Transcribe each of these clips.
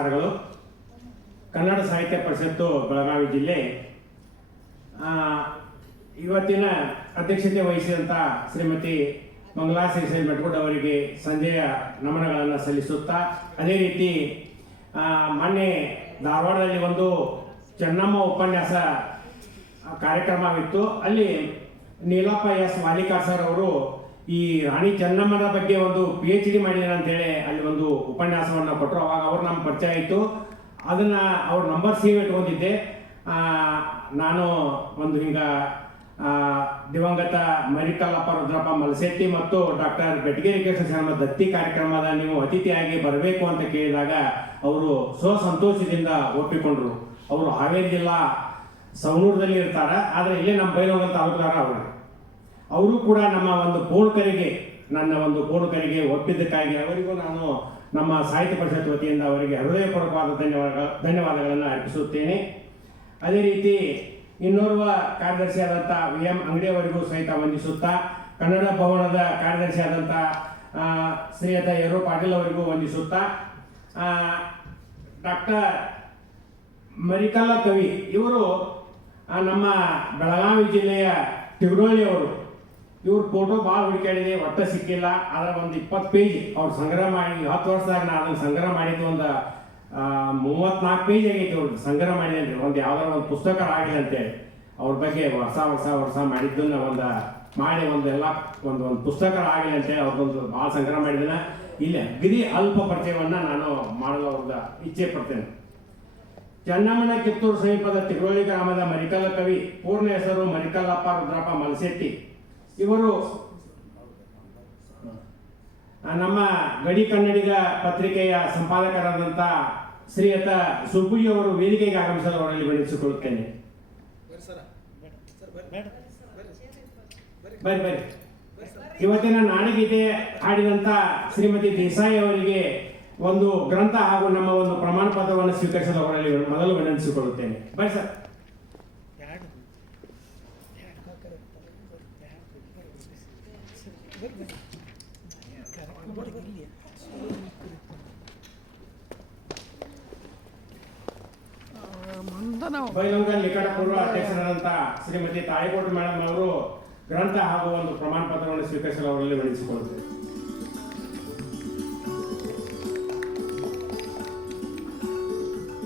ನಮಸ್ಕಾರಗಳು. ಕನ್ನಡ ಸಾಹಿತ್ಯ ಪರಿಷತ್ತು ಬೆಳಗಾವಿ ಜಿಲ್ಲೆ ಇವತ್ತಿನ ಅಧ್ಯಕ್ಷತೆ ವಹಿಸಿದಂಥ ಶ್ರೀಮತಿ ಮಂಗಲಾ ಶ್ರೀಶೈಲ್ ಮಠಗುಡ್ ಅವರಿಗೆ ಸಂಜೆಯ ನಮನಗಳನ್ನು ಸಲ್ಲಿಸುತ್ತಾ, ಅದೇ ರೀತಿ ಮೊನ್ನೆ ಧಾರವಾಡದಲ್ಲಿ ಒಂದು ಚೆನ್ನಮ್ಮ ಉಪನ್ಯಾಸ ಕಾರ್ಯಕ್ರಮವಿತ್ತು. ಅಲ್ಲಿ ನೀಲಪ್ಪ ಎಸ್ ವಾಲಿಕಾರ್ ಸರ್ ಅವರು ಈ ರಾಣಿ ಚೆನ್ನಮ್ಮನ ಬಗ್ಗೆ ಒಂದು PhD ಮಾಡಿದಾರೆ ಅಂತೇಳಿ ಅಲ್ಲಿ ಒಂದು ಉಪನ್ಯಾಸವನ್ನು ಕೊಟ್ಟರು. ಅವಾಗ ಅವ್ರು ನಮ್ಮ ಪರಿಚಯ ಆಯಿತು. ಅದನ್ನು ಅವ್ರ ನಂಬರ್ ಸೇವ್ ಇಟ್ಕೊಂಡಿದ್ದೆ. ನಾನು ಒಂದು ಹಿಂಗೆ ದಿವಂಗತ ಮರಿಕಲ್ಲಪ್ಪ ರುದ್ರಪ್ಪ ಮಲಸೆಟ್ಟಿ ಮತ್ತು ಡಾಕ್ಟರ್ ಬೆಟಗೇರಿ ಕೃಷ್ಣ ಶರ್ಮ ದತ್ತಿ ಕಾರ್ಯಕ್ರಮದ ನೀವು ಅತಿಥಿಯಾಗಿ ಬರಬೇಕು ಅಂತ ಕೇಳಿದಾಗ ಅವರು ಸಂತೋಷದಿಂದ ಒಪ್ಪಿಕೊಂಡ್ರು. ಅವರು ಹಾವೇರಿ ಜಿಲ್ಲಾ ಸವಣೂರದಲ್ಲಿ ಇರ್ತಾರೆ, ಆದರೆ ಇಲ್ಲೇ ನಮ್ಮ ಬೈಲಹೊಂಗಲ ತಾಲೂಕುದಾರ ಅವರು ಕೂಡ ನಮ್ಮ ಒಂದು ನನ್ನ ಒಂದು ಪೂರ್ಣಕರಿಗೆ ಒಪ್ಪಿದ್ದಕ್ಕಾಗಿ ಅವರಿಗೂ ನಾನು ನಮ್ಮ ಸಾಹಿತ್ಯ ಪರಿಷತ್ ವತಿಯಿಂದ ಅವರಿಗೆ ಹೃದಯಪೂರ್ವಕವಾದ ಧನ್ಯವಾದಗಳನ್ನು ಅರ್ಪಿಸುತ್ತೇನೆ. ಅದೇ ರೀತಿ ಇನ್ನೋರ್ವ ಕಾರ್ಯದರ್ಶಿಯಾದಂಥ VM ಅಂಗಡಿಯವರಿಗೂ ಸಹಿತ ವಂದಿಸುತ್ತಾ, ಕನ್ನಡ ಭವನದ ಕಾರ್ಯದರ್ಶಿಯಾದಂಥ ಶ್ರೀಯುತ ಯರು ಪಾಟೀಲ್ ಅವರಿಗೂ ವಂದಿಸುತ್ತಾ, ಡಾಕ್ಟರ್ ಮರಿಕಲ್ಲ ಕವಿ ಇವರು ನಮ್ಮ ಬೆಳಗಾವಿ ಜಿಲ್ಲೆಯ ತಿಗಡೋಳಿಯವರು. ಇವ್ರ ಫೋಟೋ ಭಾಳ ಹುಡುಕಾಡಿದೆ, ಒಟ್ಟು ಸಿಕ್ಕಿಲ್ಲ. ಅದರ ಒಂದು 20 ಪೇಜ್ ಅವ್ರು ಸಂಗ್ರಹ ಮಾಡಿ 10 ವರ್ಷದಾಗ ನಾನು ಅದನ್ನು ಸಂಗ್ರಹ ಮಾಡಿದ್ದು ಒಂದು 34 ಪೇಜ್ ಆಗೈತಿ. ಅವ್ರು ಸಂಗ್ರಹ ಮಾಡಿದೆ ಒಂದು ಯಾವ್ದಾರ ಒಂದು ಪುಸ್ತಕ ಆಗಿಲ್ಲ ಅಂತೇಳಿ ಅವ್ರ ಬಗ್ಗೆ ವರ್ಷ ಮಾಡಿದ್ದನ್ನ ಒಂದೆಲ್ಲ ಒಂದು ಪುಸ್ತಕ ಆಗಿಲ್ಲ ಅಂತೇಳಿ ಅವ್ರದ್ದೊಂದು ಭಾಳ ಸಂಗ್ರಹ ಮಾಡಿದ್ದೇನೆ. ಇಲ್ಲಿ ಅಗದಿ ಅಲ್ಪ ಪರಿಚಯವನ್ನು ನಾನು ಮಾಡಲು ಅವ್ರದ ಇಚ್ಛೆ ಪಡ್ತೇನೆ. ಚೆನ್ನಮ್ಮನ ಕಿತ್ತೂರು ಸಮೀಪದ ತಿರುವಳ್ಳಿ ಗ್ರಾಮದ ಮರಿಕಲ್ಲ ಕವಿ, ಪೂರ್ಣ ಹೆಸರು ಮರಿಕಲ್ಲಪ್ಪ ರುದ್ರಪ್ಪ ಮಲಸೆಟ್ಟಿ. ಇವರು ನಮ್ಮ ಗಡಿ ಕನ್ನಡಿಗ ಪತ್ರಿಕೆಯ ಸಂಪಾದಕರಾದಂಥ ಶ್ರೀಯುತ ಸುಬ್ಬುಜಿ ಅವರು ವೇದಿಕೆಗೆ ಆಗಮಿಸಲು ಅವರಲ್ಲಿ ವಿನಂತಿಸಿಕೊಳ್ಳುತ್ತೇನೆ. ಬರ್ರಿ. ಇವತ್ತಿನ ನಾಡಗೀತೆ ಹಾಡಿದಂಥ ಶ್ರೀಮತಿ ದೇಸಾಯಿ ಅವರಿಗೆ ಒಂದು ಗ್ರಂಥ ಹಾಗೂ ನಮ್ಮ ಒಂದು ಪ್ರಮಾಣ ಪತ್ರವನ್ನು ಸ್ವೀಕರಿಸಲು ಅವರಲ್ಲಿ ಮೊದಲು ವಿನಂತಿಸಿಕೊಳ್ಳುತ್ತೇನೆ. ಬರ್ರಿ ಸರ್. ಬೈಲಹೊಂಗಲ ನಿಕಟಪೂರ್ವ ಅಧ್ಯಕ್ಷರಾದಂಥ ಶ್ರೀಮತಿ ತಾಯಿಕೋಟೆ ಮೇಡಮ್ ಅವರು ಗ್ರಂಥ ಹಾಗೂ ಒಂದು ಪ್ರಮಾಣ ಪತ್ರವನ್ನು ಸ್ವೀಕರಿಸಲು ಅವರಲ್ಲಿ ವಿನಂತಿಸಿಕೊಳ್ಳುತ್ತೇವೆ.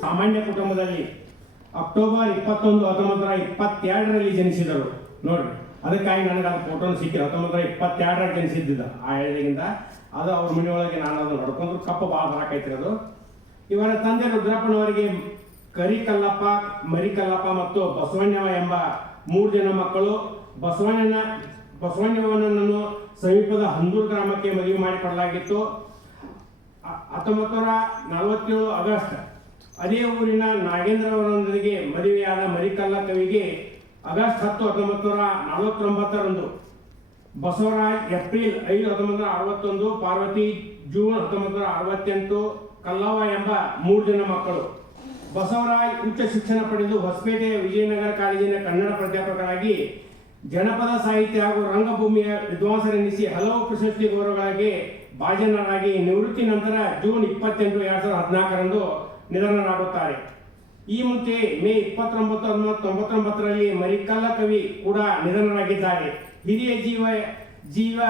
ಸಾಮಾನ್ಯ ಕುಟುಂಬದಲ್ಲಿ ಅಕ್ಟೋಬರ್ 21, 1922ರಲ್ಲಿ ಜನಿಸಿದರು. ನೋಡ್ರಿ, ಅದಕ್ಕಾಗಿ ನನಗೆ ಅದು ಫೋಟೋನ ಸಿಕ್ಕಿಲ್ಲ. 1922ರಲ್ಲಿ ಜನಿಸಿದ್ದ ಆ ಏಳಿಗೆಯಿಂದ ಅದು ಅವ್ರ ಮನೆಯೊಳಗೆ ನಾನು ಅದನ್ನು ನಡ್ಕೊಂಡ್ರು. ಕಪ್ಪು ಭಾಳ ಬರಾಕೈತ್ರಿ ಅದು. ಇವರ ತಂದೆ ರುದ್ರಪ್ಪನವರಿಗೆ ಕರಿಕಲ್ಲಪ್ಪ, ಮರಿಕಲ್ಲಪ್ಪ ಮತ್ತು ಬಸವಣ್ಣವ ಎಂಬ 3 ಜನ ಮಕ್ಕಳು. ಬಸವಣ್ಣವನನ್ನು ಸಮೀಪದ ಹಂದೂರು ಗ್ರಾಮಕ್ಕೆ ಮದುವೆ ಮಾಡಿಕೊಡಲಾಗಿತ್ತು. 1947 ಆಗಸ್ಟ್ ಅದೇ ಊರಿನ ನಾಗೇಂದ್ರವರೊಂದಿಗೆ ಮದುವೆಯಾದ ಮರಿಕಲ್ಲ ಕವಿಗೆ ಆಗಸ್ಟ್ 10, 1949ರಂದು, ಬಸವರಾಜ್ ಏಪ್ರಿಲ್ 5, 1961, ಪಾರ್ವತಿ ಜೂನ್ 1968, ಕಲ್ಲವ್ವ ಎಂಬ 3 ಜನ ಮಕ್ಕಳು. ಬಸವರಾಜ್ ಉಚ್ಚ ಶಿಕ್ಷಣ ಪಡೆದು ಹೊಸಪೇಟೆಯ ವಿಜಯನಗರ ಕಾಲೇಜಿನ ಕನ್ನಡ ಪ್ರಾಧ್ಯಾಪಕರಾಗಿ ಜನಪದ ಸಾಹಿತ್ಯ ಹಾಗೂ ರಂಗಭೂಮಿಯ ವಿದ್ವಾಂಸರೆನಿಸಿ ಹಲವು ಪ್ರಶಸ್ತಿ ಗೌರವಗಳಿಗೆ ಭಾಜನರಾಗಿ ನಿವೃತ್ತಿ ನಂತರ ಜೂನ್ 28, 2014ರಂದು ನಿಧನರಾಗುತ್ತಾರೆ. ಈ ಮುಂಚೆ ಮೇ 29, 1999ರಲ್ಲಿ ಮರಿಕಲ್ಲ ಕವಿ ಕೂಡ ನಿಧನರಾಗಿದ್ದಾರೆ. ಹಿರಿಯ ಜೀವ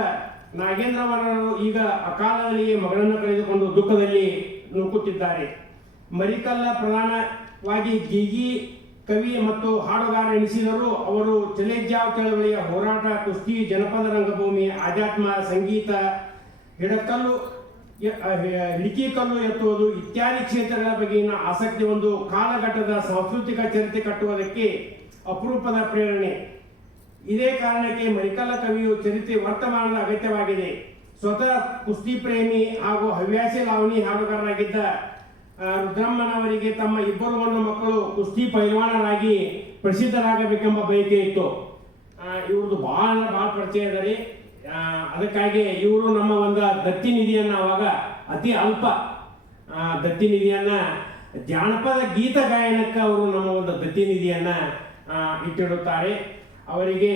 ನಾಗೇಂದ್ರವರರು ಈಗ ಅಕಾಲದಲ್ಲಿ ಮಗಳನ್ನು ಕಳೆದುಕೊಂಡು ದುಃಖದಲ್ಲಿ ನೂಕುತ್ತಿದ್ದಾರೆ. ಮರಿಕಲ್ಲ ಪ್ರಧಾನವಾಗಿ ಗೀಗಿ ಕವಿ ಮತ್ತು ಹಾಡುಗಾರ ಎನಿಸಿದರು. ಅವರು ಚಲೇಜಾವ್ ಚಳವಳಿಯ ಹೋರಾಟ, ಕುಸ್ತಿ, ಜನಪದ ರಂಗಭೂಮಿ, ಆಧ್ಯಾತ್ಮ, ಸಂಗೀತ, ಹಿಡಿಕಿಕಲ್ಲು ಎತ್ತುವುದು ಇತ್ಯಾದಿ ಕ್ಷೇತ್ರಗಳ ಬಗೆಗಿನ ಆಸಕ್ತಿ ಒಂದು ಕಾಲಘಟ್ಟದ ಸಾಂಸ್ಕೃತಿಕ ಚರಿತ್ರೆ ಕಟ್ಟುವುದಕ್ಕೆ ಅಪರೂಪದ ಪ್ರೇರಣೆ. ಇದೇ ಕಾರಣಕ್ಕೆ ಮರಿಕಲ್ಲ ಕವಿಯು ಚರಿತ್ರೆ ವರ್ತಮಾನದ ಅಗತ್ಯವಾಗಿದೆ. ಸ್ವತಃ ಕುಸ್ತಿ ಪ್ರೇಮಿ ಹಾಗೂ ಹವ್ಯಾಸಿ ಲಾವಣಿ ಹಾಡುಗಾರರಾಗಿದ್ದ ರುದ್ರಮ್ಮನವರಿಗೆ ತಮ್ಮ 2 ಗಂಡು ಮಕ್ಕಳು ಕುಸ್ತಿ ಪೈಲ್ವಾನರಾಗಿ ಪ್ರಸಿದ್ಧರಾಗಬೇಕೆಂಬ ಬಯಕೆ ಇತ್ತು. ಇವ್ರದ್ದು ಭಾಳ ಪರಿಚಯ ಇದೆ ರೀ. ಅದಕ್ಕಾಗಿ ಇವರು ನಮ್ಮ ಒಂದು ದತ್ತಿ ನಿಧಿಯನ್ನು ಅವಾಗ ಅತಿ ಅಲ್ಪ ದತ್ತಿ ನಿಧಿಯನ್ನು ಜಾನಪದ ಗೀತ ಗಾಯನಕ್ಕೆ ಅವರು ನಮ್ಮ ಒಂದು ದತ್ತಿ ನಿಧಿಯನ್ನು ಇಟ್ಟಿಡುತ್ತಾರೆ. ಅವರಿಗೆ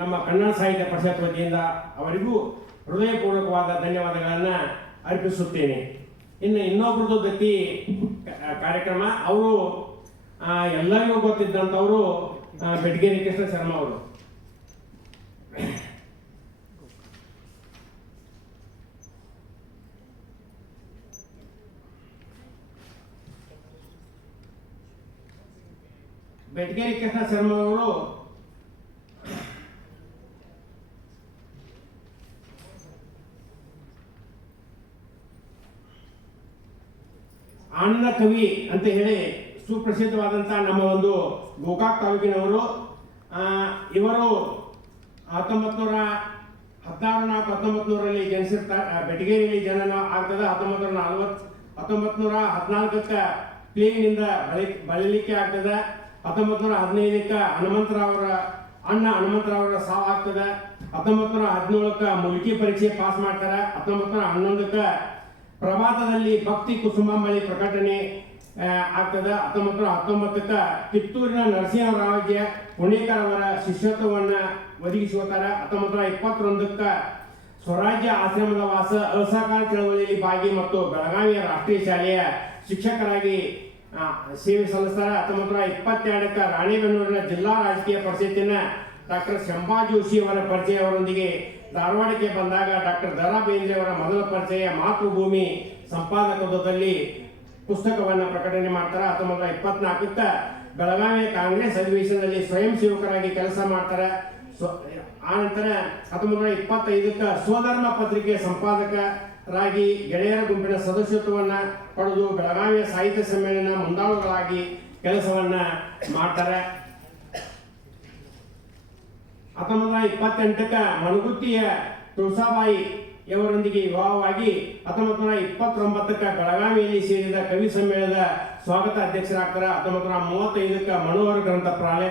ನಮ್ಮ ಕನ್ನಡ ಸಾಹಿತ್ಯ ಪರಿಷತ್ ವತಿಯಿಂದ ಅವರಿಗೂ ಹೃದಯಪೂರ್ವಕವಾದ ಧನ್ಯವಾದಗಳನ್ನು ಅರ್ಪಿಸುತ್ತೇನೆ. ಇನ್ನೊಬ್ಬರದ್ದು ದತ್ತಿ ಕಾರ್ಯಕ್ರಮ. ಅವರು ಎಲ್ಲರಿಗೂ ಗೊತ್ತಿದ್ದಂಥವರು ಬೆಟಗೇರಿ ಕೃಷ್ಣ ಶರ್ಮಾ ಅವರು. ಬೆಟಗೇರಿ ಕೃಷ್ಣ ಶರ್ಮಾ ಅವರು ಆನಂದ ಕವಿ ಅಂತ ಹೇಳಿ ಸುಪ್ರಸಿದ್ಧವಾದಂಥ ನಮ್ಮ ಒಂದು ಗೋಕಾಕ್ ತಾಲೂಕಿನವರು. ಇವರು 1916 ಜನಿಸಿರ್ತಾರೆ. ಬೆಟಗೇರಿಯಲ್ಲಿ ಜನನ ಆಗ್ತದೆ. 1914 ಪ್ಲೇಗ್ನಿಂದ ಬಳಲಿಕ್ಕೆ ಆಗ್ತದೆ. 1915 ಹನುಮಂತರಾವರ ಅಣ್ಣ ಹನುಮಂತರಾವರ ಸಾವು ಆಗ್ತದೆ. 1917 ಮುಲ್ಕಿ ಪರೀಕ್ಷೆ ಪಾಸ್ ಮಾಡ್ತಾರೆ. 1911 ಪ್ರಭಾತದಲ್ಲಿ ಭಕ್ತಿ ಕುಸುಮಾಂಬಳಿ ಪ್ರಕಟಣೆ ಆಗ್ತದೆ. 1919 ಕಿತ್ತೂರಿನ ನರಸಿಂಹರಾಜ ಪುಣೇಕರ್ ಅವರ ಶಿಷ್ಯತ್ವವನ್ನು ಒದಗಿಸುತ್ತಾರೆ. 1921 ಸ್ವರಾಜ್ಯ ಆಶ್ರಮದ ವಾಸ, ಅಸಹಕಾರ ಚಳವಳಿಯಲ್ಲಿ ಭಾಗಿ ಮತ್ತು ಬೆಳಗಾವಿಯ ರಾಷ್ಟ್ರೀಯ ಶಾಲೆಯ ಶಿಕ್ಷಕರಾಗಿ ಸೇವೆ ಸಲ್ಲಿಸ್ತಾರೆ. 1922 ರಾಣೆಬೆನ್ನೂರಿನ ಜಿಲ್ಲಾ ರಾಜಕೀಯ ಪರಿಷತ್ತಿನ ಡಾಕ್ಟರ್ ಶಂಭಾ ಜೋಶಿ ಅವರ ಪರಿಚಯ ಅವರೊಂದಿಗೆ ಧಾರವಾಡಕ್ಕೆ ಬಂದಾಗ ಡಾಕ್ಟರ್ ದ.ರಾ. ಬೇಂದ್ರೆ ಅವರ ಮೊದಲ ಪರಿಚಯ ಮಾತೃಭೂಮಿ ಸಂಪಾದಕತ್ವದಲ್ಲಿ ಪುಸ್ತಕವನ್ನು ಪ್ರಕಟಣೆ ಮಾಡ್ತಾರೆ. 1924 ಬೆಳಗಾವಿಯ ಕಾಂಗ್ರೆಸ್ ಅಧಿವೇಶನದಲ್ಲಿ ಸ್ವಯಂ ಸೇವಕರಾಗಿ ಕೆಲಸ ಮಾಡ್ತಾರೆ. ಆನಂತರ 1925 ಸ್ವಧರ್ಮ ಪತ್ರಿಕೆ ಸಂಪಾದಕರಾಗಿ ಗೆಳೆಯರ ಗುಂಪಿನ ಸದಸ್ಯತ್ವವನ್ನು ಪಡೆದು ಬೆಳಗಾವಿಯ ಸಾಹಿತ್ಯ ಸಮ್ಮೇಳನ ಮುಂದಾಳುಗಳಾಗಿ ಕೆಲಸವನ್ನ ಮಾಡ್ತಾರೆ. 1928 ಮಣಗುತ್ತಿಯ ತುಳಸಾಬಾಯಿ ಇವರೊಂದಿಗೆ ವಿವಾಹವಾಗಿ 1929 ಬೆಳಗಾವಿಯಲ್ಲಿ ಸೇರಿದ ಕವಿ ಸಮ್ಮೇಳನದ ಸ್ವಾಗತ ಅಧ್ಯಕ್ಷರಾಗ್ತಾರೆ. 1935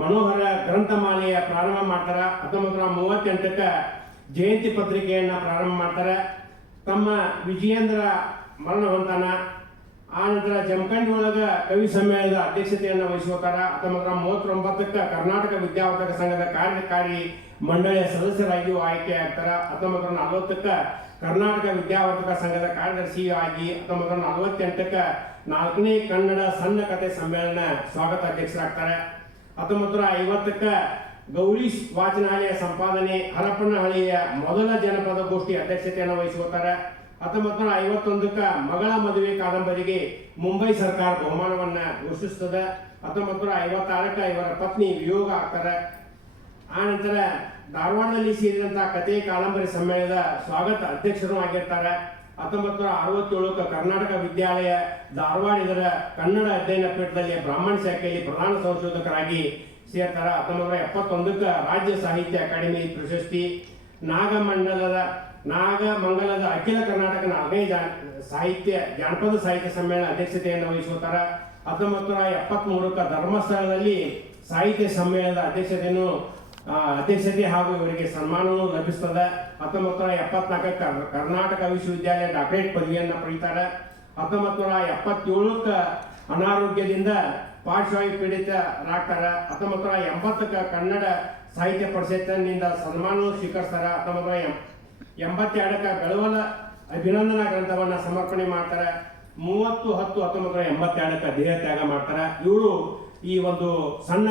ಮನೋಹರ ಗ್ರಂಥಮಾಲೆಯ ಪ್ರಾರಂಭ ಮಾಡ್ತಾರೆ. 1938 ಜಯಂತಿ ಪತ್ರಿಕೆಯನ್ನ ಪ್ರಾರಂಭ ಮಾಡ್ತಾರೆ. ತಮ್ಮ ವಿಜಯೇಂದ್ರ ಮರಣ ಹೊಂತಾನ. ಆನಂತರ ಜಮಖಂಡಿ ಒಳಗ ಕವಿ ಸಮ್ಮೇಳನದ ಅಧ್ಯಕ್ಷತೆಯನ್ನು ವಹಿಸುತ್ತಾರೆ. 1939 ಕರ್ನಾಟಕ ವಿದ್ಯಾವರ್ಧಕ ಸಂಘದ ಕಾರ್ಯಕಾರಿ ಮಂಡಳಿಯ ಸದಸ್ಯರಾಗಿಯೂ ಆಯ್ಕೆ ಆಗ್ತಾರೆ. 1940 ಕರ್ನಾಟಕ ವಿದ್ಯಾವರ್ಧಕ ಸಂಘದ ಕಾರ್ಯದರ್ಶಿ ಆಗಿ 1948 4ನೇ ಕನ್ನಡ ಸಣ್ಣ ಕಥೆ ಸಮ್ಮೇಳನ ಸ್ವಾಗತ ಅಧ್ಯಕ್ಷರಾಗ್ತಾರೆ. 1950 ಗೌರೀಶ್ ವಾಚನಾಲಯ ಸಂಪಾದನೆ ಹರಪನಹಳ್ಳಿಯ ಮೊದಲ ಜನಪದ ಗೋಷ್ಠಿ ಅಧ್ಯಕ್ಷತೆಯನ್ನು ವಹಿಸುತ್ತಾರೆ. 1951 ಮಗಳ ಮದುವೆ ಕಾದಂಬರಿಗೆ ಮುಂಬೈ ಸರ್ಕಾರ ಬಹುಮಾನವನ್ನ ಘೋಷಿಸುತ್ತದೆ. 1956 ಇವರ ಪತ್ನಿ ವಿಯೋಗ ಆಗ್ತಾರೆ. ಆನಂತರ ಧಾರವಾಡದಲ್ಲಿ ಸೇರಿದಂತಹ ಕಥೆ ಕಾದಂಬರಿ ಸಮ್ಮೇಳನದ ಸ್ವಾಗತ ಅಧ್ಯಕ್ಷರು ಆಗಿರ್ತಾರೆ. 1967 ಕರ್ನಾಟಕ ವಿದ್ಯಾಲಯ ಧಾರವಾಡ ಇದರ ಕನ್ನಡ ಅಧ್ಯಯನ ಪೀಠದಲ್ಲಿ ಬ್ರಾಹ್ಮಣ ಶಾಖೆಯಲ್ಲಿ ಪ್ರಧಾನ ಸಂಶೋಧಕರಾಗಿ ಸೇರ್ತಾರೆ. 1971 ರಾಜ್ಯ ಸಾಹಿತ್ಯ ಅಕಾಡೆಮಿ ಪ್ರಶಸ್ತಿ, ನಾಗಮಂಗಲದ ಅಖಿಲ ಕರ್ನಾಟಕ 4ನೇ ಜಾನಪದ ಸಾಹಿತ್ಯ ಸಮ್ಮೇಳನ ಅಧ್ಯಕ್ಷತೆಯನ್ನು ವಹಿಸುತ್ತಾರೆ. 1973 ಧರ್ಮಸ್ಥಳದಲ್ಲಿ ಸಾಹಿತ್ಯ ಸಮ್ಮೇಳನದ ಅಧ್ಯಕ್ಷತೆ ಹಾಗೂ ಇವರಿಗೆ ಸನ್ಮಾನವೂ ಲಭಿಸುತ್ತದೆ. 1974 ಕರ್ನಾಟಕ ವಿಶ್ವವಿದ್ಯಾಲಯ ಡಾಕ್ಟರೇಟ್ ಪದವಿಯನ್ನು ಪಡೆಯುತ್ತಾರೆ. 1977 ಅನಾರೋಗ್ಯದಿಂದ ಪಾರ್ಶ್ವವಾಯು ಪೀಡಿತರಾಗ್ತಾರೆ. 1980 ಕನ್ನಡ ಸಾಹಿತ್ಯ ಪರಿಷತ್ತಿನಿಂದ ಸನ್ಮಾನವೂ ಸ್ವೀಕರಿಸ್ತಾರೆ. 1982 ಬೆಳವಲ ಅಭಿನಂದನಾ ಗ್ರಂಥವನ್ನು ಸಮರ್ಪಣೆ ಮಾಡ್ತಾರೆ. 30/10/1982 ದೇಹ ತ್ಯಾಗ ಮಾಡ್ತಾರೆ. ಇವರು ಈ ಒಂದು ಸಣ್ಣ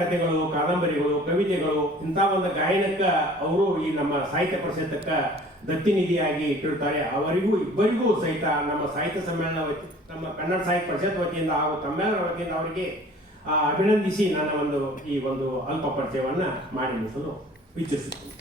ಕಥೆಗಳು, ಕಾದಂಬರಿಗಳು, ಕವಿತೆಗಳು ಇಂಥ ಒಂದು ಗಾಯನಕ್ಕೆ ಅವರು ಈ ನಮ್ಮ ಸಾಹಿತ್ಯ ಪರಿಷತ್ತಕ್ಕೆ ದತ್ತಿನಿಧಿಯಾಗಿ ಇಟ್ಟಿರ್ತಾರೆ. ಇಬ್ಬರಿಗೂ ಸಹಿತ ನಮ್ಮ ಸಾಹಿತ್ಯ ಸಮ್ಮೇಳನ ನಮ್ಮ ಕನ್ನಡ ಸಾಹಿತ್ಯ ಪರಿಷತ್ ವತಿಯಿಂದ ಹಾಗೂ ತಮ್ಮೆಲ್ಲರ ವತಿಯಿಂದ ಅವರಿಗೆ ಅಭಿನಂದಿಸಿ ನನ್ನ ಈ ಒಂದು ಅಲ್ಪ ಪರಿಚಯವನ್ನು ಮಾಡಿ ಮುಗಿಸಲು ಇಚ್ಛಿಸುತ್ತೇನೆ.